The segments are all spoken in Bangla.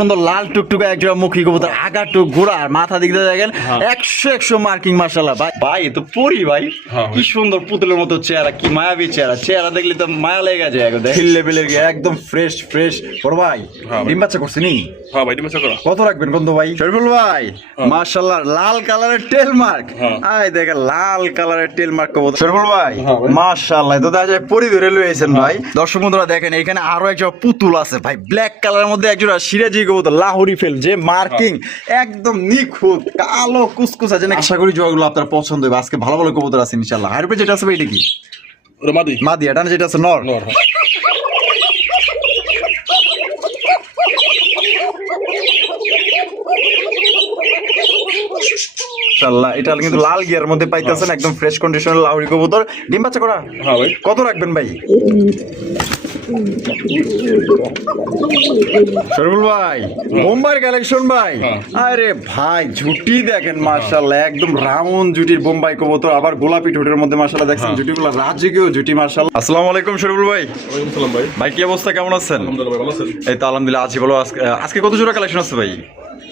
সুন্দর লাল টুকটুকে একজোড়া মুখী কবুতর, আগা টুক ঘোড়া আর মাথা দিক দিয়ে দেখেন 100 মার্কিং মাশাআল্লাহ। ভাই ভাই তো পরি ভাই, কি সুন্দর পুতুলের মতো চেহারা, কি মায়াবী চেহারা, চেহারা দেখলে তো মায়া লেগে যায় একদম হিল লেভেলের, একদম ফ্রেশ ফ্রেশ। বড় ভাই ডিম বাচ্চা করছে নি? হ্যাঁ ভাই ডিম বাচ্চা করা। কত রাখবেন কত ভাই? শরীফুল ভাই মাশাআল্লাহ লাল কালারের টেল মার্ক, আই দেখেন লাল কালারের টেল মার্ক কবুতর। শরীফুল ভাই মাশাআল্লাহ তো দেখা যায় পরি ধরে লইছেন ভাই। দর্শক বন্ধুরা দেখেন এখানে আরো একজোড়া পুতুল আছে ভাই, ব্ল্যাক কালারের মধ্যে একজোড়া সিরাজি কবুতর লাহোরি ফেল, যে মার্কিং একদম নিখুঁত কালো কুসকুস আছে। আশা করি জোয়াগুলো আপনার পছন্দ হবে। আজকে ভালো ভালো কবুতর আছে ইনশাআল্লাহ। হাইব্রিড যেটা আছে ভাই এটা কি? ওটা মাদি। মাদি। এটা যেটা আছে নর। নর। ইনশাআল্লাহ এটা কিন্তু লাল গিয়ার মধ্যে পাইতেছেন, একদম ফ্রেশ কন্ডিশনের লাহোরি কবুতর। ডিম বাচ্চা করা? হ্যাঁ ভাই। কত রাখবেন ভাই? শরীফুল ভাই বোম্বাই কালেকশন ভাই, আরে ভাই ঝুটি দেখেন মাশাআল্লাহ, একদম রাউন্ড জুটির বোম্বাই কবুতর, আবার গোলাপি ঠোঁটের মধ্যে মাশাআল্লাহ দেখছেন জুটিগুলো রাজকীয় জুটি মাশাআল্লাহ। আসসালামু আলাইকুম শরীফুল ভাই। ওয়ালাইকুম আসসালাম ভাই। ভাই কি অবস্থা, কেমন আছেন? আলহামদুলিল্লাহ ভাই, ভালো আছেন? এই তো আলহামদুলিল্লাহ আছি ভালো। আজকে কত জোড়া কালেকশন আছে ভাই?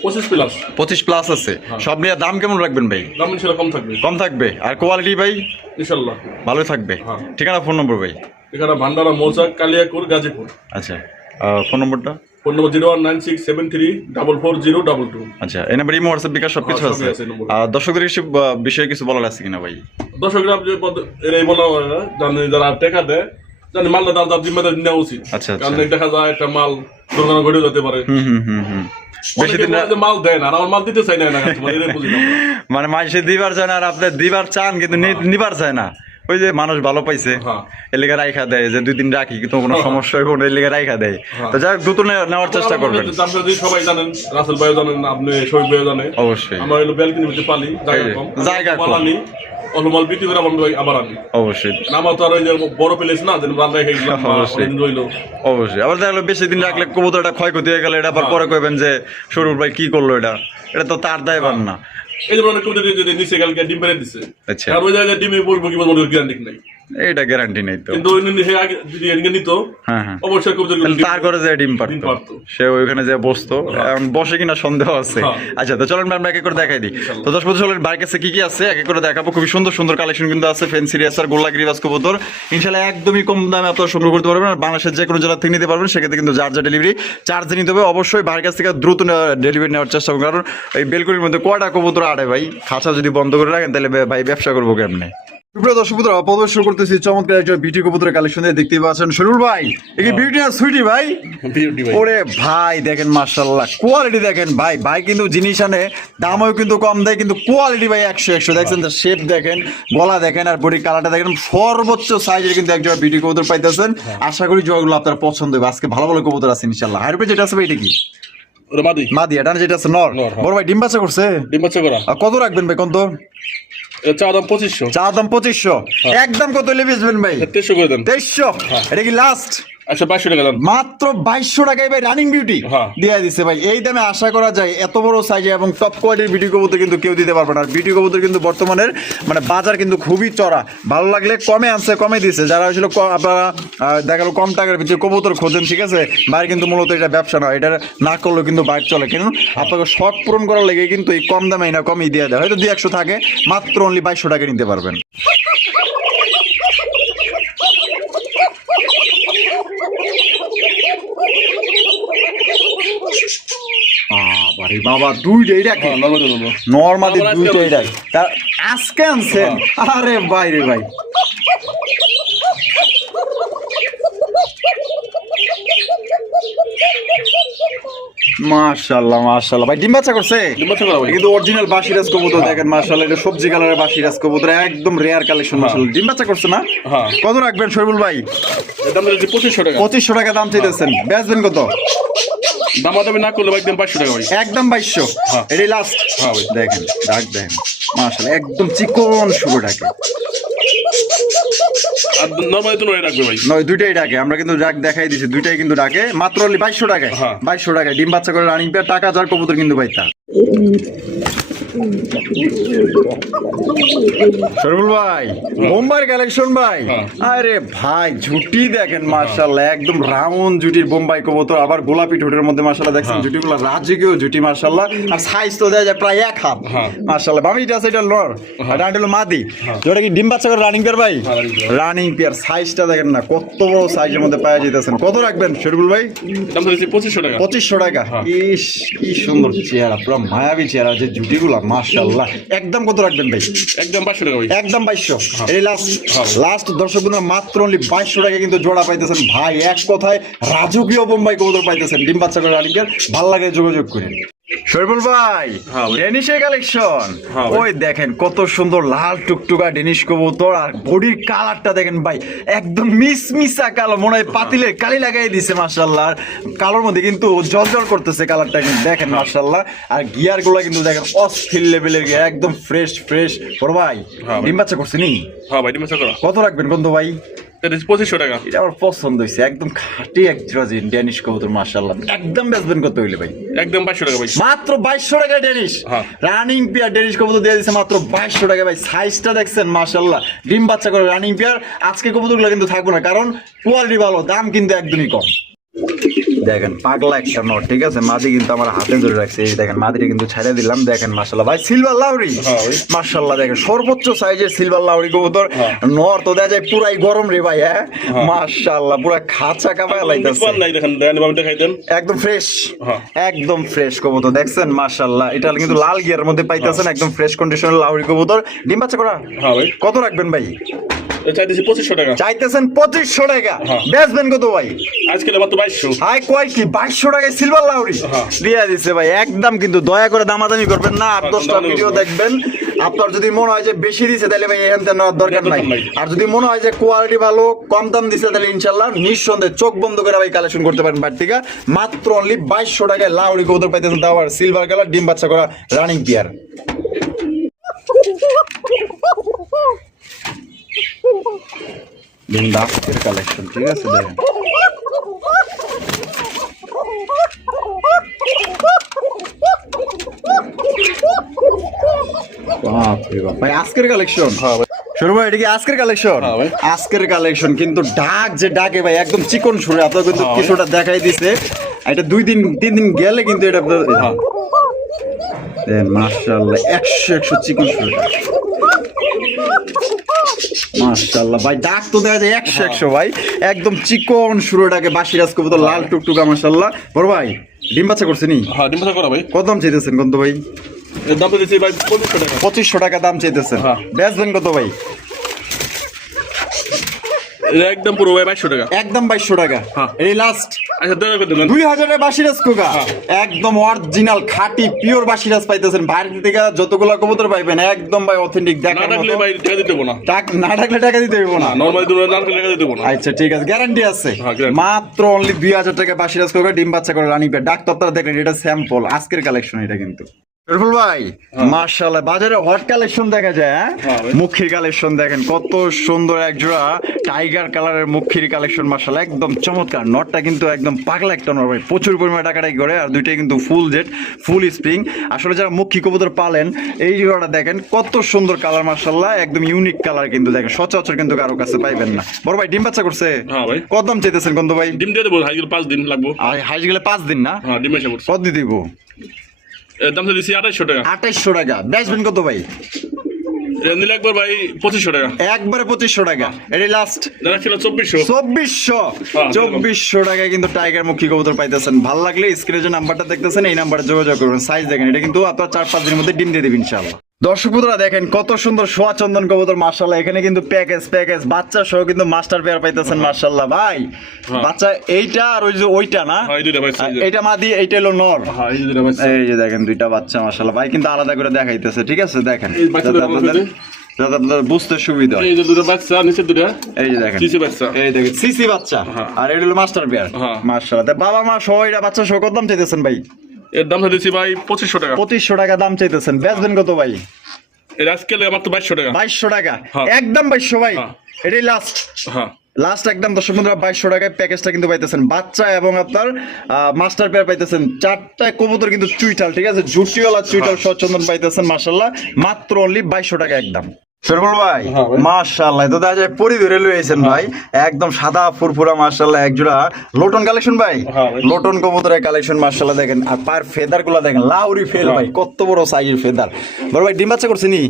25 প্লাস। 25 প্লাস আছে। সব নিয়ে দাম কেমন রাখবেন ভাই? দাম ইনশাআল্লাহ কম থাকবে। কম থাকবে। আর কোয়ালিটি ভাই? ইনশাআল্লাহ ভালোই থাকবে। ঠিকানা ফোন নম্বর ভাই? এখানে ভান্ডারা মৌচাক কালিয়াকুর গাজীপুর। আচ্ছা ফোন নম্বরটা? ফোন নম্বর 01967344022। আচ্ছা এই নাম্বার ইমো হোয়াটসঅ্যাপ বিকাশ সবকিছু আছে। দর্শকদের কিছু বিষয়ে কিছু বলার আছে কিনা ভাই? দর্শকরা এরাই বলা জানে যারা টাকা দেয় জানে মালটা তার জিম্মেদারি নেওয়া উচিত। আচ্ছা কারণ দেখা যায় একটা মাল দুর্ঘটনা ঘটে যেতে পারে। বেশি দিন মাল দেয় না, আর আমার মাল দিতে চাই না কাস্টমার, এরাই বুঝি না। মানে মানুষে দিবার চায় না, আর আপনি দিবার চান কিন্তু নিবার চায় না। ওই যে মানুষ ভালো পাইছে এলাকা রাইখা দেয়, যে 2 দিন রাখি কিন্তু কোনো সমস্যা হইব না, এলাকা রাইখা দেয়। তো যাই হোক দ্রুত নেওয়ার চেষ্টা করবেন। সবাই জানেন, রাসেল ভাইও জানেন, আপনি শহীদ ভাইও জানেন। অবশ্যই আমরা হলো বেলকিনির ভিতরে পালি, জায়গা কম আনি অলমাল বিক্রি করে আবার আনি। অবশ্যই আমার তো আর ওই যে বড় প্লেস না, যেন রান্না খেয়ে গেলাম রইলো। অবশ্যই আবার দেখলো বেশি দিন রাখলে কবুতরটা ক্ষয়ক্ষতি হয়ে গেলে এটা আবার পরে কইবেন যে শরীফ ভাই কি করলো, এটা তো তার দায়ভার না। এই যে অনেক কবুতর যদি নিচে কালকে ডিম পেরে দিচ্ছে, আচ্ছা আর ওই জায়গায় ডিমে বলবো কি বলবো গ্যারান্টি নাই, এটা গ্যারান্টি নেই তো। কিন্তু আগে নিত অবশ্যই কবুতর তার করে যে ডিম পারতো, সে ওইখানে যে বসতো, এখন বসে কিনা সন্দেহ আছে। আচ্ছা তো চলেন আমরা এক এক করে দেখাই দিই। তো 10 বছর চলেন বাইরের কাছে কি কি আছে এক এক করে দেখাবো। খুবই সুন্দর সুন্দর কালেকশন কিন্তু আছে, ফেন্সি রেসার গোল্লা গ্রিবাস কবুতর ইনশাআল্লাহ একদমই কম দামে আপনারা সংগ্রহ করতে পারবেন। আর বাংলাদেশের যে কোনো জেলা থেকে নিতে পারবেন, সেক্ষেত্রে কিন্তু যার যা ডেলিভারি চার্জ নিতে হবে। অবশ্যই বাইরের কাছ থেকে দ্রুত ডেলিভারি নেওয়ার চেষ্টা করুন, কারণ এই বেলকুনির মধ্যে কয়টা কবুতর আড়ে ভাই, খাঁচা যদি বন্ধ করে রাখেন তাহলে ভাই ব্যবসা করবো কেমনে। সুপ্রিয় দর্শক বন্ধুরা প্রবেশ শুরু করতেছি চমৎকার একটা বিউটি কবুতরের কালেকশন দিয়ে। দেখতে পাচ্ছেন শরীফুল ভাই এই বিউটি আর সুইটি ভাই, ওরে ভাই দেখেন মাশাআল্লাহ কোয়ালিটি দেখেন ভাই, ভাই কিন্তু জিনিস আনে দামও কিন্তু কম দেয়, কিন্তু কোয়ালিটি ভাই 100 দেখছেন, তার শেপ দেখেন, গলা দেখেন, আর বডি কালারটা দেখেন, সর্বোচ্চ সাইজের কিন্তু একজন বিউটি কবুতর পাইতেছেন। আশা করি জোয়াগুলো আপনার পছন্দ হবে। আজকে ভালো ভালো কবুতর আছে ইনশাআল্লাহ। হাইব্রিড যেটা আছে ভাই এটা কি? ওটা মাদি। মাদি। এটা যেটা আছে নর। বড় ভাই ডিম বাচ্চা করছে? ডিম বাচ্চা করা। কত রাখবেন ভাই কোন? তো চা দাম 2500। চা দাম 2500। একদম কত হলে বেচবেন ভাই? 2300 করে দেন। 2300? এটা কি লাস্ট? আচ্ছা 2200 টাকা দাম। মাত্র 2200 টাকায় ভাই রানিং বিউটি দিয়ে দিছে ভাই। এই দামে আশা করা যায় এত বড় সাইজে এবং টপ কোয়ালিটির বিউটি কবুতর কিন্তু কেউ দিতে পারবে না। আর বিউটি কবুতর কিন্তু বর্তমানের মানে বাজার কিন্তু খুবই চড়া। ভালো লাগলে কমে আনছে, কমে দিছে। যারা আসলে আপনারা দেখালো কম টাকার ভিতরে কবুতর খোঁজেন, ঠিক আছে, বাইরে কিন্তু মূলত এটা ব্যবসা নয়, এটা না করলেও কিন্তু বাইরে চলে। কিন্তু আপনাকে শখ পূরণ করার লেগে কিন্তু এই কম দামে না কমই দিয়ে দেয়, হয়তো 200 থাকে, মাত্র অনলি 2200 টাকা নিতে পারবেন। বাবা দুইটাই রাখে নরমালি, দুইটাই রাখে তার আজকে আনছেন। আরে ভাই রে ভাই মাশাআল্লাহ মাশাআল্লাহ ভাই ডিম বাচ্চা করছে? ডিম বাচ্চা করা ভাই, কিন্তু অরিজিনাল বাসিরাজ কবুতর দেখেন মাশাআল্লাহ, এটা সবজি কালারের বাসিরাজ কবুতর, একদম রেয়ার কালেকশন মাশাআল্লাহ। ডিম বাচ্চা করছে না? কত রাখবেন শরীফুল ভাই? দাম হচ্ছে 2500 টাকা। 2500 টাকা দাম চাইতেছেন, বেচবেন কত? দামাদামি না করলে একদম 2200 টাকা ভাই। একদম 2200? এটাই লাস্ট? হ্যাঁ ভাই দেখেন ডাক দেখেন মাশাআল্লাহ, একদম চিকন শুরু ডাকে। আর নরমালি তো নয় রাখবে ভাই। নয় দুইটাই ডাকে, আমরা কিন্তু ডাক দেখাই দিছি, দুইটাই কিন্তু ডাকে, মাত্র অনলি 2200 টাকায়। 2200 টাকায় ডিম বাচ্চা করে রানিং পেয়ার, টাকা যার কবুতর কিন্তু ভাই তা। শরীফুল ভাই বোম্বাই কালেকশন ভাই, হ্যাঁ। আরে ভাই ঝুটি দেখেন মাশাআল্লাহ, একদম রাউন্ড জুটির বোম্বাই কবুতর, আবার গোলাপি ঠোঁটের মধ্যে মাশাআল্লাহ দেখছেন হ্যাঁ। জুটিগুলো রাজকীয় জুটি মাশাআল্লাহ, আর সাইজ তো দেয়া যায় প্রায় 1 হাত হ্যাঁ। মাশাআল্লাহ। বামিটা আছে এটা নর, আর ডান্ডেল মাদি, যেটা কি ডিম বাচ্চা করে রানিং পেয়ার ভাই, হ্যাঁ, running pair। Running pair. সাইজটা দেখেন না কত বড় সাইজের মধ্যে পাওয়া যেতেছেন। কত রাখবেন শরীফুল ভাই? দাম দিচ্ছি 2500 টাকা। 2500 টাকা। হ্যাঁ। ইস কি সুন্দর চেহারা, পুরো মায়াবী চেহারা, যে জুটিগুলা মাশাআল্লাহ। একদম কত রাখবেন ভাই? একদম 500 টাকা ভাই। একদম 2200। এই লাস্ট হ্যাঁ। লাস্ট দর্শক বন্ধুরা মাত্র অনলি 2200 টাকা কিন্তু জোড়া পাইতেছেন ভাই। এক কথায় রাজকীয় বোম্বাই কবুতর পাইতেছেন ডিম বাচ্চা করে রানিকের। ভালো লাগে যোগাযোগ করেন। শরীফুল ভাই হ্যাঁ ভাই। ডেনিশের কালেকশন, হ্যাঁ ভাই। ওই দেখেন কত সুন্দর লাল টুকটুকা ডেনিশ কবুতর, আর বডির কালারটা দেখেন ভাই একদম মিসমিসা কালো, মনে হয় পাতিলের কালি লাগাই দিছে মাশাআল্লাহ। আর কালোর মধ্যে কিন্তু জলজল করতেছে কালারটা কিন্তু দেখেন মাশাআল্লাহ। আর গিয়ার গুলা কিন্তু দেখেন অস্থির লেভেলের গিয়ার, একদম ফ্রেশ ফ্রেশ। বড় ভাই হ্যাঁ ভাই। ডিম বাচ্চা করছে নি? হ্যাঁ ভাই, ডিম বাচ্চা করা। কত রাখবেন বন্ধু ভাই? এটা দিচ্ছি 2500 টাকা। এটা আমার পছন্দ হয়েছে, একদম খাঁটি এক জোড়া ডেনিশ কবুতর মাশাআল্লাহ। একদম বেচবেন কত হইলে ভাই? একদম 500 টাকা ভাই। মাত্র 2200 টাকা ডেনিশ। হ্যাঁ। রানিং পেয়ার ডেনিশ কবুতর দিয়ে দিচ্ছে মাত্র 2200 টাকা ভাই। সাইজটা দেখছেন মাশাআল্লাহ, ডিম বাচ্চা করে রানিং পেয়ার। আজকে কবুতরগুলো কিন্তু থাকবো না, কারণ কোয়ালিটি ভালো, দাম কিন্তু একদমই কম। দেখেন পাগলা একটা নট, ঠিক আছে, মাদি কিন্তু আমার হাতে ধরে রাখছে। এই দেখেন মাদিটা কিন্তু ছেড়ে দিলাম, দেখেন মাশাআল্লাহ ভাই সিলভার লাউরি হ্যাঁ ভাই। মাশাআল্লাহ। দেখেন সর্বোচ্চ সাইজের সিলভার লাউরি কবুতর, হ্যাঁ। নর তো দেখা যায় পুরাই গরম রে ভাই। হ্যাঁ মাশাআল্লাহ, পুরা খাঁচা কামায় লাইতাছে, দেখবেন নাই, দেখেন দেন বাবা দেখাই দেন। একদম ফ্রেশ, হ্যাঁ। একদম ফ্রেশ কবুতর দেখছেন মাশাআল্লাহ। এটা কিন্তু লাল গিয়ার মধ্যে পাইতেছেন, একদম ফ্রেশ কন্ডিশনের লাউরি কবুতর ডিম বাচ্চা করা। হ্যাঁ ভাই। কত রাখবেন ভাই? এটা চাইতেছি 2500 টাকা। চাইতেছেন 2500 টাকা, হ্যাঁ। বেচবেন কত ভাই? আজকে মাত্র 2200। হাই কয় কি 2200 টাকায় সিলভার লাউরি হ্যাঁ। দিয়ে দিচ্ছে ভাই। একদম কিন্তু দয়া করে দামাদামি করবেন না, 8-10টা দামাদামি ভিডিও করবেন না। দেখবেন। আপনার যদি মনে হয় যে বেশি দিছে তাহলে ভাই এখান থেকে নেওয়ার দরকার নাই। দরকার নাই। আর যদি মনে হয় যে কোয়ালিটি ভালো, কম দাম দিছে, তাহলে ইনশাআল্লাহ নিঃসন্দেহে চোখ বন্ধ করে ভাই কালেকশন করতে পারেন বাড়ি থেকে। মাত্র অনলি 2200 টাকায় লাউরি কবুতর পাইতেছেন, তাও আর সিলভার কালার ডিম বাচ্চা করা রানিং পিয়ার। দেখুন আজকের কালেকশন, ঠিক আছে দেখেন বাপরে বাপ। ভাই আজকের কালেকশন, হ্যাঁ ভাই। শুরু ভাই এটা কি আজকের কালেকশন? হ্যাঁ ভাই। আজকের কালেকশন কিন্তু ডাক যে ডাকে ভাই একদম চিকন সুরে, আপনার কিন্তু হ্যাঁ ভাই। কিছুটা দেখাই দিছে। এটা 2-3 দিন গেলে কিন্তু এটা হ্যাঁ। মাশাআল্লাহ 100 চিকন সুরে মাশাআল্লাহ ভাই। ডাক তো দেখা যায় 100 ভাই, একদম চিকন সুরটাকে বাসিরাজ কবুতর লাল টুকটুকা মাশাআল্লাহ। বড় ভাই ডিম বাচ্চা করছে নি? হ্যাঁ, ডিম বাচ্চা করা ভাই। কত দাম চাইতেছেন কত ভাই? এর দাম দিচ্ছি ভাই 2500 টাকা। 2500 টাকা দাম চাইতেছেন, হ্যাঁ। বেচবেন কত ভাই? এটা একদম পুরো ভাই 2200 টাকা। একদম 2200 টাকা। হ্যাঁ। এই লাস্ট আচ্ছা দয়া করে দেন। 2000 এর বাসিরাজ কোকা, হ্যাঁ। একদম অরিজিনাল খাঁটি পিওর বাসিরাজ পাইতেছেন। বাইরে থেকে যতগুলো কবুতর পাইবেন একদম ভাই অথেন্টিক না দেখার ডাকলে মতো। ভাই টাকা দিতে দেবো না। না ডাকলে টাকা দিতে হইব না। নরমালি দূরে না ডাকলে টাকা দিতে দেবো না। আচ্ছা ঠিক আছে, গ্যারান্টি আছে। হ্যাঁ, guarantee। মাত্র অনলি 2000 টাকা বাসিরাজ কোকা ডিম বাচ্চা করে রানি পে। ডাক্তার আপনারা দেখলেন এটা স্যাম্পল আজকের কালেকশন এটা কিন্তু। শরীফুল ভাই মাশাআল্লাহ বাজারে হট কালেকশন দেখা যায়। হ্যাঁ ভাই। মুখির কালেকশন দেখেন কত সুন্দর, এক জোড়া টাইগার কালারের মুখির কালেকশন মাশাআল্লাহ একদম চমৎকার। নটটা কিন্তু একদম পাগলা একটা নট ভাই, প্রচুর পরিমাণে টাকাটাই করে। আর দুইটাই কিন্তু ফুল জেট ফুল স্প্রিং। আসলে যারা মুখী কবুতর পালেন এই জোড়াটা দেখেন কত সুন্দর কালার মাশাআল্লাহ, একদম ইউনিক কালার কিন্তু দেখেন সচরাচর কিন্তু কারো কাছে পাইবেন না। বড় ভাই ডিম বাচ্চা করছে? হ্যাঁ ভাই। কত দাম চাইতেছেন কত ভাই? ডিম দিয়ে দেবো, হাইগুলো 5 দিন লাগবো। আর হাইস গেলে 5 দিন না? হ্যাঁ, ডিম এসে পড়ছে। কত দিয়ে দিব? এর দাম দিচ্ছি 2800 টাকা। 2800 টাকা। বেচবেন কত ভাই? এর নিলে একবার ভাই 2500 টাকা। একবারে 2500 টাকা। এটি লাস্ট যারা ছিল 2400। 2400 টাকায় কিন্তু টাইগার মুখী কবুতর পাইতেছেন। ভালো লাগলে স্ক্রিনে যে নাম্বারটা দেখতেছেন এই নাম্বারে যোগাযোগ করবেন। সাইজ দেখেন, এটা কিন্তু আপনার 4-5 দিনের মধ্যে ডিম দিয়ে দেবেন ইনশাআল্লাহ। দর্শক বন্ধুরা দেখেন কত সুন্দর সোয়া চন্দন কবুতর মাশাআল্লাহ। এখানে কিন্তু প্যাকেজ বাচ্চা সহ কিন্তু মাস্টার পেয়ার পাইতেছেন মাশাআল্লাহ ভাই। বাচ্চা এইটা আর ওই যে ওইটা না? হ্যাঁ, এই দুইটা ভাই। এইটা মাদি, এইটা হলো নর। হ্যাঁ, এই দুইটা ভাই। এই যে দেখেন দুইটা বাচ্চা মাশাআল্লাহ ভাই, কিন্তু আলাদা করে দেখাইতেছে, ঠিক আছে দেখেন এই বাচ্চাদের যাতে আপনাদের বুঝতে সুবিধা হয়। এই যে দুটো বাচ্চা, নিচে দুটো এই যে দেখেন সিসি বাচ্চা। এই দেখেন সিসি বাচ্চা, হ্যাঁ। আর এটা হলো মাস্টার পেয়ার হ্যাঁ। মাশাআল্লাহ। তা বাবা মা সহ এটা বাচ্চা সহ কত দাম চাইতেছেন ভাই? এর দাম দিচ্ছি ভাই 2500 টাকা। 2500 টাকা দাম চাইতেছেন, বেচবেন কত ভাই? এর আজকে আমার তো 2200 টাকা। 2200 টাকা। হ্যাঁ। একদম 2200 ভাই। হ্যাঁ। এটাই লাস্ট। হ্যাঁ, লাস্ট একদম দর্শক বন্ধুরা 2200 টাকায় প্যাকেজটা কিন্তু পাইতেছেন, বাচ্চা এবং আপনার মাস্টার পেয়ার পাইতেছেন, 4টা কবুতর কিন্তু চুইটাল, ঠিক আছে, জুটিওয়ালা চুইটাল সচন্দন পাইতেছেন মাশাআল্লাহ, মাত্র অনলি 2200 টাকা একদম। শরীফুল ভাই মাশাআল্লাহ, তো দেখা যায় পরি ধরে লইছেন ভাই, একদম সাদা ফুরফুরা মাশাআল্লাহ, একজোড়া লোটন কালেকশন ভাই, লোটন কবুতরের কালেকশন মাশাআল্লাহ দেখেন, আর পার ফেদার গুলা দেখেন লাউরি ফেল ভাই, কত বড় সাইজের ফেদার। বড় ভাই ডিম বাচ্চা করছে নি?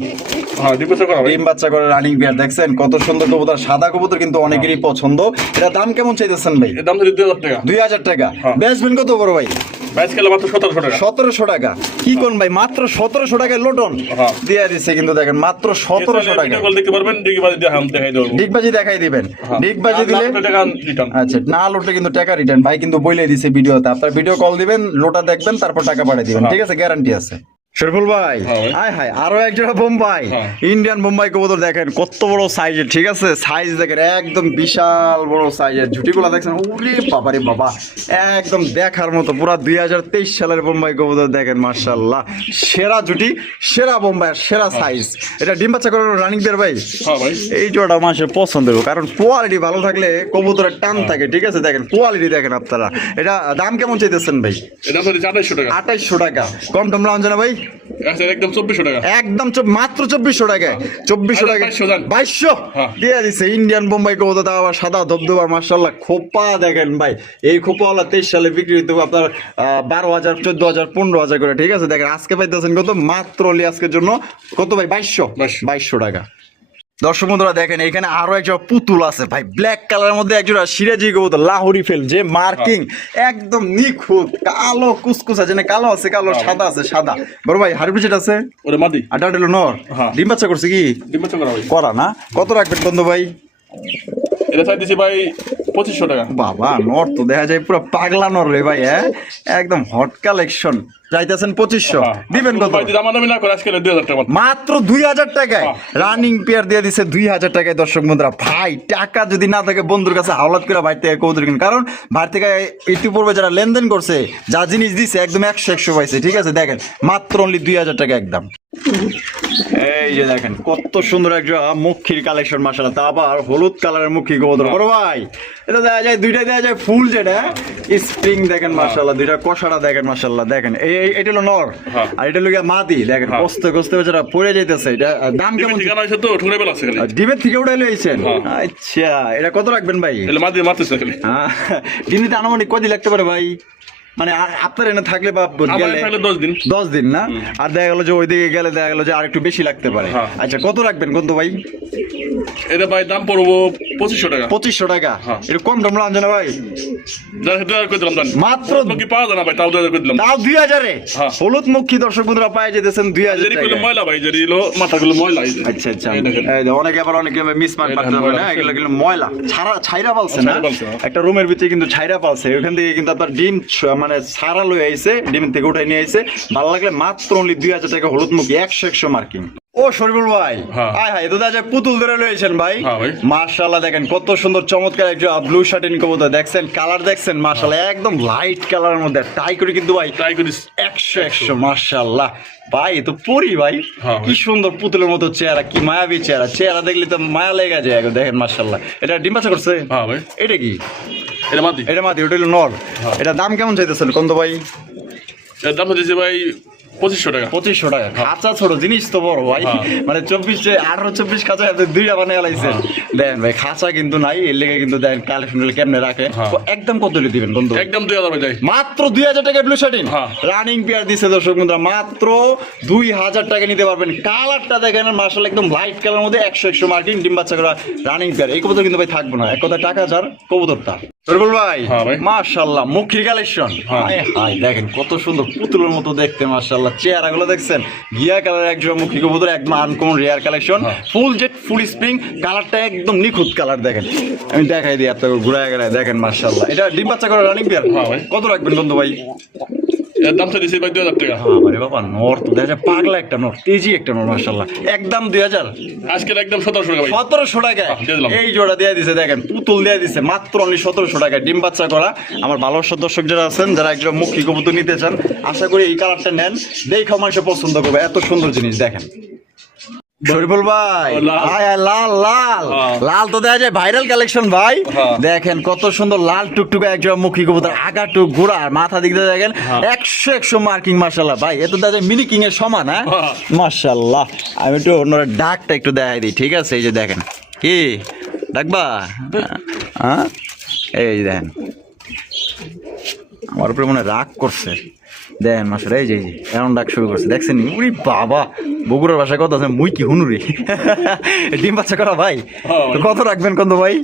ডিম বাচ্চা করে রানিং বিয়ার দেখছেন, কত সুন্দর কবুতর, সাদা কবুতর কিন্তু অনেকেরই পছন্দ। এটা দাম কেমন চাইতেছেন ভাই? দাম 2000 টাকা। 2000 টাকা। বেচবেন কত বড় ভাই? বাইশ কিলো মাত্র 1700 টাকা। 1700 টাকা কি কোন ভাই, মাত্র 1700 টাকায় লোটন দিয়ে দিচ্ছে কিন্তু দেখেন, মাত্র 1700 টাকা। দেখতে পারবেন, ডিগবাজি দিয়ে হাম দেখাই দেব, ডিগবাজি দেখাই দিবেন, ডিগবাজি দিলে টাকা রিটার্ন। আচ্ছা, না লোটলে কিন্তু টাকা রিটার্ন, ভাই কিন্তু বলে দিছে ভিডিওতে, আপনার ভিডিও কল দিবেন, লোটা দেখবেন, তারপর টাকা পাঠিয়ে দিবেন, ঠিক আছে, গ্যারান্টি আছে। শরীফুল ভাই আয় হায়, আরো একজোড়া বোম্বাই, ইন্ডিয়ান বোম্বাই কবুতর দেখেন, কত বড় সাইজের, ঠিক আছে, সাইজ দেখেন একদম বিশাল বড় সাইজের, ঝুটিগুলো দেখছেন, ওরে বাবা রে বাবা, একদম দেখার মতো, পুরা 2023 সালের বোম্বাই কবুতর দেখেন মাশাআল্লাহ, সেরা জুটি, সেরা বোম্বাই, সেরা সাইজ। এটা ডিম বাচ্চা করার রানিং বের ভাই, এই জোড়া মানুষের পছন্দের, কারণ কোয়ালিটি ভালো থাকলে কবুতরের টান থাকে, ঠিক আছে, দেখেন কোয়ালিটি দেখেন আপনারা। এটা দাম কেমন চাইতেছেন ভাই? এটা 2800 টাকা। 2800 টাকা, কম টম লাউঞ্জ না ভাই? একদম 2400 টাকা, একদম মাত্র 2400 টাকায়, 2400 টাকা 2200 দিয়ে দিছে। ইন্ডিয়ান বোম্বাই কবুতর, তাও আবার সাদা ধবধবা মাশাআল্লাহ, খোপা দেখেন ভাই, এই খোপাওয়ালা 23 সালে বিক্রি হইতো আপনার 12,000, 14,000, 15,000 করে, ঠিক আছে, দেখেন আজকে পাইতেছেন কত, মাত্র আজকের জন্য কত ভাই? 2200 টাকা। দর্শক বন্ধুরা দেখেন, এখানে আরো একজোড়া পুতুল আছে ভাই, ব্ল্যাক কালারের মধ্যে একজোড়া সিরাজি কবুতর, লাহোরি ফেল, যে মার্কিং একদম নিখুঁত, কালো কুসকুস আছে, কালো আছে কালো, সাদা আছে সাদা। বড় ভাই হারবিজেট আছে, ওরে মাদি, আটা হলো নর, ডিম বাচ্চা করছে কি? ডিম বাচ্চা করা ভাই, করা না? কত রাখবেন বন্ধু ভাই? এটা চাইতেছি ভাই 2500 টাকা। বাবা, নর তো দেখা যায় পুরো পাগলা নর রে ভাই, একদম হট কালেকশন, চাইতেছেন 2500, দিবেন কত? দামাদামি না করে আজকে 2000 টাকা, মাত্র 2000 টাকায় রানিং পেয়ার দিয়ে দিছে 2000 টাকায়। দর্শক বন্ধুরা ভাই, টাকা যদি না থাকে বন্ধুর কাছে হাওলাত করে বাইরে থেকে কবুতর কিনুন, কারণ বাইরে থেকে ইতিপূর্বে যারা লেনদেন করছে, যা জিনিস দিছে একদম 100 পাইছে, ঠিক আছে, দেখেন মাত্র অনলি 2000 টাকা একদম। এই যে দেখেন কত সুন্দর একটা মুখির কালেকশন মাশাআল্লাহ, তা আবার হলুদ কালারের মুখি কবুতর। বড় ভাই এটা দেখা যায়, দুইটা দেখা যায় ফুল, যেটা স্প্রিং দেখেন মাশাআল্লাহ, দুইটা কষাটা দেখেন মাশাআল্লাহ, দেখেন এটা হলো নর আর এটা হলো মাদি, দেখেন কষ্টে কষ্টে বেচারা পড়ে যাইতেছে। এটা দাম কেমন? ঠিকানা আছে তো, ঠুনে বেলা আছে খালি, ডিমের থেকে উঠাইলে আইছেন। আচ্ছা, এটা কত রাখবেন ভাই? এটা মাদি মারতেছে খালি, ডিমতে আনুমানিক কয়দিন লাগতে পারে ভাই? মানে আপনার এনে থাকলে বা গেলে 10 দিন না, আর দেখা গেল যে ওইদিকে গেলে দেখা গেল যে আর একটু বেশি লাগতে পারে। আচ্ছা, কত রাখবেন কোন তো ভাই? এটা ভাই দাম পড়বো 2500 টাকা। 2500 টাকা, একটু কম টম লাঞ্জ না ভাই? মাত্র কি পাওয়া যায় না ভাই, তাও 2000 করে দিলাম, তাও 2000 এ হলুদ মুখী দর্শক বন্ধুরা পাই যেতেছেন 2000 টাকা। ময়লা ভাই, যদি মাথাগুলো ময়লা। আচ্ছা আচ্ছা, অনেকে আবার অনেকে মিসমার্ক করতে হবে না, এগুলো কিন্তু ময়লা ছাইরা পালছে না, একটা রুমের ভিতরে কিন্তু ছাইরা পালছে, ওখান থেকে কিন্তু আপনার ডিম মানে সারা লই আইছে, ডিম থেকে উঠাই নিয়ে আইছে, ভালো লাগলে মাত্র অনলি 2000 টাকা হলুদ মুখী, 100 মার্কিং। ও শরীফুল ভাই, হাই হাই, তো দেখা পুতুল ধরে লইছেন ভাই, মাশাআল্লাহ দেখেন কত সুন্দর চমৎকার একটা ব্লু শার্টিন কবুতর, দেখছেন কালার দেখছেন মাশাআল্লাহ, একদম লাইট কালারের মধ্যে, টাই করে কিন্তু ভাই, টাই করে 100 মাশাআল্লাহ ভাই, তো পরি ভাই, কি সুন্দর পুতুলের মতো চেহারা, কি মায়াবী চেহারা, চেহারা দেখলে তো মায়া লেগে যায়, দেখেন মাশাআল্লাহ। এটা ডিম বাচ্চা করছে? হ্যাঁ ভাই। এটা কি? এটা মাদি। এটা মাদি, ওটা হলো নর। এটা দাম কেমন চাইতেছেন কোন তো ভাই? এর দাম হচ্ছে ভাই 2500 টাকা। 2500 টাকা, খাঁচা ছোট, জিনিস তো বড় ভাই, মানে 18-24 খাঁচা দুইটা বানিয়ে লাইছেন, দেখেন ভাই খাঁচা কিন্তু নাই, এর লেগে কিন্তু দেখেন কালেকশন কেমনে রাখে। একদম কত দিবেন বন্ধু? একদম 2000 ভাই, মাত্র 2000 টাকা ব্লু শার্টিন রানিং পেয়ার দিছে দর্শক বন্ধুরা, মাত্র 2000 টাকা নিতে পারবেন। কালারটা দেখেন মাশাআল্লাহ, একদম লাইট কালারের মধ্যে 100 মার্কিং, ডিম বাচ্চা করা রানিং পেয়ার। এই কবুতর কিন্তু ভাই থাকবে না, এক কথা টাকা যার কবুতরটা। সরবুল ভাই মাশাআল্লাহ, মুখির কালেকশন, হাই দেখেন কত সুন্দর পুতুলের মতো দেখতে মাশাআল্লাহ, চেহারা গুলো দেখছেন, গিয়া কালার একজন মুখী কবুতর, একদম আনকমন রেয়ার কালেকশন, ফুল জেট ফুল স্প্রিং, কালারটা একদম নিখুঁত কালার, দেখেন আমি দেখাই দিই আপনাকে ঘুরায় গেলে, দেখেন মাশাআল্লাহ। এটা ডিম বাচ্চা করা রানিং পেয়ার, কত রাখবেন বন্ধু ভাই? এর দাম তো দিছি ভাই 2000 টাকা। হ্যাঁ আরে বাবা, নর তো দেখা যায় পাগলা একটা নর, তেজি একটা নর মাশাআল্লাহ, একদম 2000, আজকে একদম 1700 টাকা ভাই। 1700 টাকা এই জোড়া দিয়ে দিছে, দেখেন পুতুল দিয়ে দিছে মাত্র অনলি 1700 টাকা, ডিম বাচ্চা করা। আমার ভালোবাসার দর্শক যারা আছেন, যারা একজন মুখী কবুতর নিতে চান, আশা করি এই কালারটা নেন, দেখে মানুষ পছন্দ করবে, এত সুন্দর জিনিস দেখেন। শরীফুল ভাই লাল। লাল লাল হ্যাঁ। লাল তো দেখা যায় ভাইরাল কালেকশন ভাই। হ্যাঁ। দেখেন কত সুন্দর লাল টুকটুকে একজন মুখী কবুতর, আগা টুক ঘোড়া আর মাথা দিক দিয়ে দেখেন 100 মার্কিং মাশাআল্লাহ ভাই, এত দেখা যায় মিনি কিং এর সমান। হ্যাঁ হ্যাঁ। মাশাআল্লাহ। আমি একটু অন্যরা ডাকটা একটু দেখাই দিই, ঠিক আছে? এই যে দেখেন, কি ডাকবা? হ্যাঁ এই যে দেখেন আমার উপরে মনে হয় রাগ করছে, দেখেন মাসের এই যে এমন ডাক শুরু করছে, দেখছেন? উরি বাবা, বগুড়ার ভাষায় কথা আছে, মুই কি হুনুরি। ডিম বাচ্চা করা ভাই, তো কত রাখবেন কত ভাই?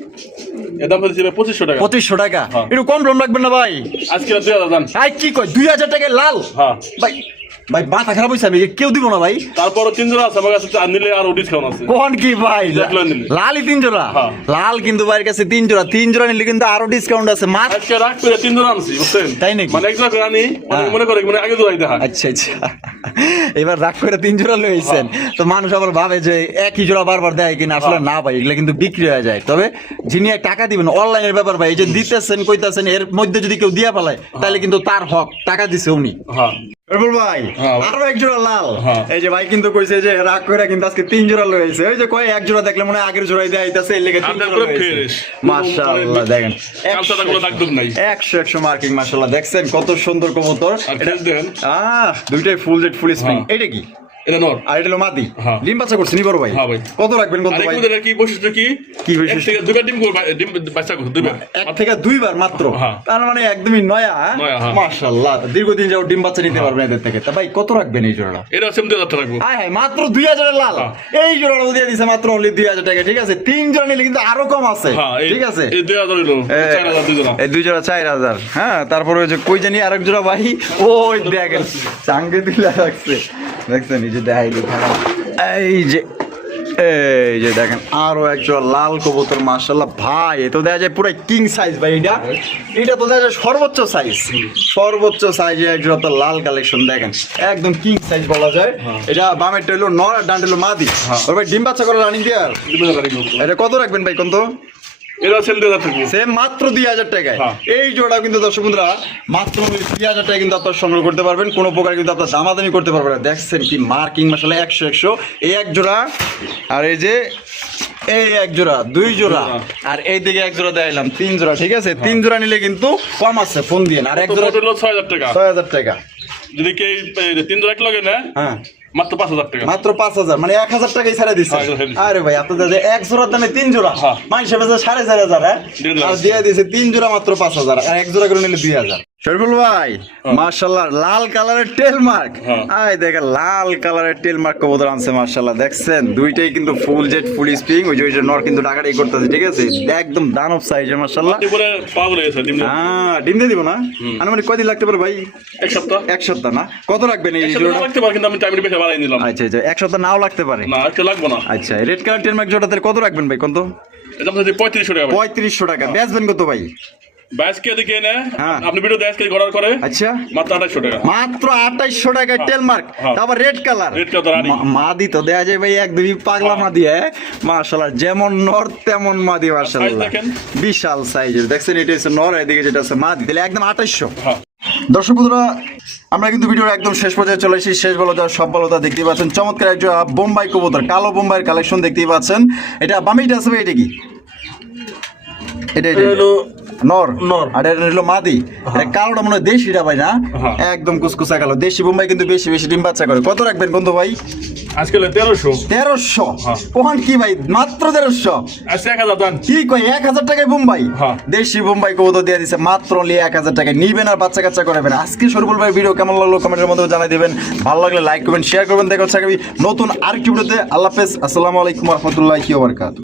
এটা বলছি 2500 টাকা। 2500 টাকা, হ্যাঁ। একটু কম টম রাখবেন না ভাই? আজকে 2000 জান। ভাই কি কয় 2000 টাকা লাল? হ্যাঁ ভাই ভাই মাথা খারাপ হয়েছে, আমি কেউ দিব না ভাই। তারপর 3 জোড়া আছে আমার কাছে, আর নিলে আরো ডিসকাউন্ট আছে। কোন কি ভাই, দেখলো নিলে। লালই 3 জোড়া? হ্যাঁ। লাল কিন্তু ভাইয়ের কাছে 3 জোড়া, 3 জোড়া নিলে কিন্তু আরো ডিসকাউন্ট আছে মাত্র। আজকে রাখ করে 3 জোড়া আনছি, বুঝছেন? তাই নাকি? মানে এক জোড়া করে আনি, হ্যাঁ। মনে করে মানে আগে জোড়াই দেখা। আচ্ছা আচ্ছা, এবার রাগ করে 3 জোড়া লইছেন, তো মানুষ আবার ভাবে যে একই জোড়া বারবার দেয় কিনা, আসলে না ভাই, এগুলো কিন্তু বিক্রি হয়ে যায়। তবে যিনি টাকা দিবেন, অনলাইনের ব্যাপার ভাই, এই যে দিতেছেন কইতাছেন, এর মধ্যে যদি কেউ দিয়া পালায় তাহলে কিন্তু তার হক, টাকা দিছে উনি। হ্যাঁ ভাই হ্যাঁ। আরো এক জোড়া লাল, হ্যাঁ। এই যে ভাই কিন্তু কইছে যে রাগ করে কিন্তু আজকে 3 জোড়া লইছে, ওই যে কয় এক জোড়া দেখলে মনে হয় আগের জোড়াই দেয় আইতাছে, এর লেগে 3 হাতের জোড়া পুরো লইছে। fresh। মাশাআল্লাহ দেখেন কালচাটা কোনো দাগ দুগ নাই। 100 মার্কিং মাশাআল্লাহ, দেখছেন কত সুন্দর কবুতর। আর ফেস দেখেন। দুইটাই ফুল জেড ফুল স্প্রিং। হ্যাঁ। এটা কি? এটা নর। আর এটা হলো মাদি। হ্যাঁ। ডিম বাচ্চা করছে নি বড় ভাই? হ্যাঁ ভাই। কত রাখবেন কত আরেক ভাই? মধ্যে কি বৈশিষ্ট্য কি? কি বৈশিষ্ট্য? এক থেকে দুইবার ডিম করবে, ডিম বাচ্চা করবে দুইবার। এক থেকে দুইবার মাত্র, হ্যাঁ। তার মানে একদমই নয়া। নয়া, হ্যাঁ। মাশাআল্লাহ, দীর্ঘদিন যাও ডিম বাচ্চা নিতে পারবেন এদের থেকে। তা ভাই কত রাখবেন এই জোড়াটা? এটা 7000 টাকা রাখবো। হায় হায়, মাত্র 2000 এর লাল। হ্যাঁ। এই জোড়াটা দিয়ে দিছে মাত্র অনলি 2000 টাকা, ঠিক আছে? 3 জোড়া নিলে কিন্তু আরো কম আছে, হ্যাঁ ঠিক আছে? এই 2000 হলো 4000 দুই জোড়া। এই 2 জোড়া 4000। হ্যাঁ, তারপরে ওই যে কই জানি আরেক জোড়া ভাই, ওই দেখেন চাঙ্গে দিলা রাখছে, দেখছেন? এই যে দেখাই দিই, এই যে দেখেন আরো এক জোড়া লাল কবুতর। মাশাআল্লাহ ভাই, এ তো দেখা যায় পুরো কিং সাইজ ভাই। এটা তো দেখা যায় সর্বোচ্চ সাইজ, সর্বোচ্চ সাইজে এক জোড়া তো লাল কালেকশন, দেখেন একদম কিং সাইজ বলা যায়। এটা বামেরটা হলো নর আর ডানটা হলো মাদি। ওর ভাই ডিম বাচ্চা করে রানিং দিয়ে, 2000 রাখবো। এটা কত রাখবেন ভাই কোন? তো এটা 7000 থাকবো। সেম মাত্র 2000 টাকায়। হ্যাঁ। এই জোড়া কিন্তু দর্শক বন্ধুরা মাত্র 2000 টাকা কিন্তু আপনারা সংগ্রহ করতে পারবেন, কোনো প্রকার কিন্তু আপনার দামাদামি করতে পারবেন না। দেখছেন কি মার্কিং মাশাআল্লাহ 100 এই এক জোড়া, আর এই যে এই এক জোড়া, 2 জোড়া, আর এই দিকে এক জোড়া দেখাইলাম 3 জোড়া, ঠিক আছে? 3 জোড়া নিলে কিন্তু কম আছে, ফোন দিয়ে। আর এক জোড়া হলো 6000 টাকা। 6000 টাকা। যদি কে 3 জোড়া লাগে না, হ্যাঁ মাত্র 5000 টাকা। মাত্র 5000, মানে 1000 টাকাই ছাড়া দিচ্ছে। হ্যাঁ, আরে ভাই আপনাদের যে এক জোড়ার দামে 3 জোড়া, হ্যাঁ। মাইশে বেচে 4500, হ্যাঁ? আর দিয়ে দিয়েছে 3 জোড়া মাত্র 5000, আর এক জোড়া করে নিলে 2000। শরীফুল ভাই মাশাআল্লাহ, লাল কালারের টেল মার্ক, আয় দেখেন লাল কালারের টেল মার্ক কবুতর আনছে মাশাআল্লাহ, দেখছেন? দুইটাই কিন্তু ফুল জেড ফুল স্প্রিং। ওই যে নর কিন্তু ডাকাটাই করতেছে, ঠিক আছে? একদম দানব সাইজের মাশাআল্লাহ। এবারে পাগল হয়ে গেছে ডিম। হ্যাঁ, ডিম দিয়ে দিব না? আনুমানিক কয়দিন লাগতে পারে ভাই? এক সপ্তাহ। এক সপ্তাহ না? কত রাখবেন এই এক জোড়া? সপ্তাহ লাগতে পারে, কিন্তু আমি টাইমের বেশি বাড়াই নিলাম। আচ্ছা আচ্ছা, এক সপ্তাহ নাও লাগতে পারে। না আজকে লাগবো না। আচ্ছা, রেড কালার টেল মার্ক জোড়াতে কত রাখবেন ভাই কোন? তো এটা আমাদের 3500 টাকা। 3500 টাকা। বেচবেন কত ভাই? 22 কে দিকে না, হ্যাঁ। আপনি ভিডিও 22 কে অর্ডার করে আচ্ছা, মাত্র 2800 টাকা। মাত্র 2800 টাকায় টেল মার্ক, হ্যাঁ। তারপর রেড কালার। রেড কালার রানি। মাদি তো দেয়া যায় ভাই একদমই পাগলা মাদি, হ্যাঁ মাশাআল্লাহ, যেমন নর তেমন মাদি মাশাআল্লাহ, সাইজ দেখেন। বিশাল সাইজের। দেখছেন এটা হচ্ছে নর, এদিকে যেটা আছে মাদি, তাহলে একদম 2800। হ্যাঁ। দর্শক বন্ধুরা, আমরা কিন্তু ভিডিওর একদম শেষ পর্যায়ে চলে এসেছি। শেষ বলো যা সব বলো তা দেখতেই পাচ্ছেন, চমৎকার একটা বোম্বাই কবুতর, কালো বোম্বাইয়ের কালেকশন দেখতেই পাচ্ছেন। এটা বামিটা আছে ভাই, এটা কি? এটা হলো নর, নর। আর এটা হলো মাদি। এটা কালোটা মনে হয় দেশিটা ভাই, না? হ্যাঁ। একদম কুচকুচা কালো। দেশি বোম্বাই কিন্তু বেশি বেশি ডিম বাচ্চা করে। কত রাখবেন বন্ধু ভাই? আজকে 1300। 1300? হ্যাঁ। ওখান কি ভাই, মাত্র 1300? আজকে 1000 দান। কি কই, 1000 টাকায় বোম্বাই? হ্যাঁ। দেশি বোম্বাই কবুতর দিয়ে দিছে মাত্র 1000 টাকায়। নিবেন আর বাচ্চা কাচ্চা করবেন। আজকে শরীফুল ভাই ভিডিও কেমন লাগলো কমেন্টের মধ্যে জানাই দিবেন। ভালো লাগলে লাইক করবেন, শেয়ার করবেন। দেখা হচ্ছে আগামী নতুন আরেকটি ভিডিওতে। আল্লাহ হাফেজ, আসসালামু আলাইকুম ওয়া রাহমাতুল্লাহি ওয়া বারাকাতুহু।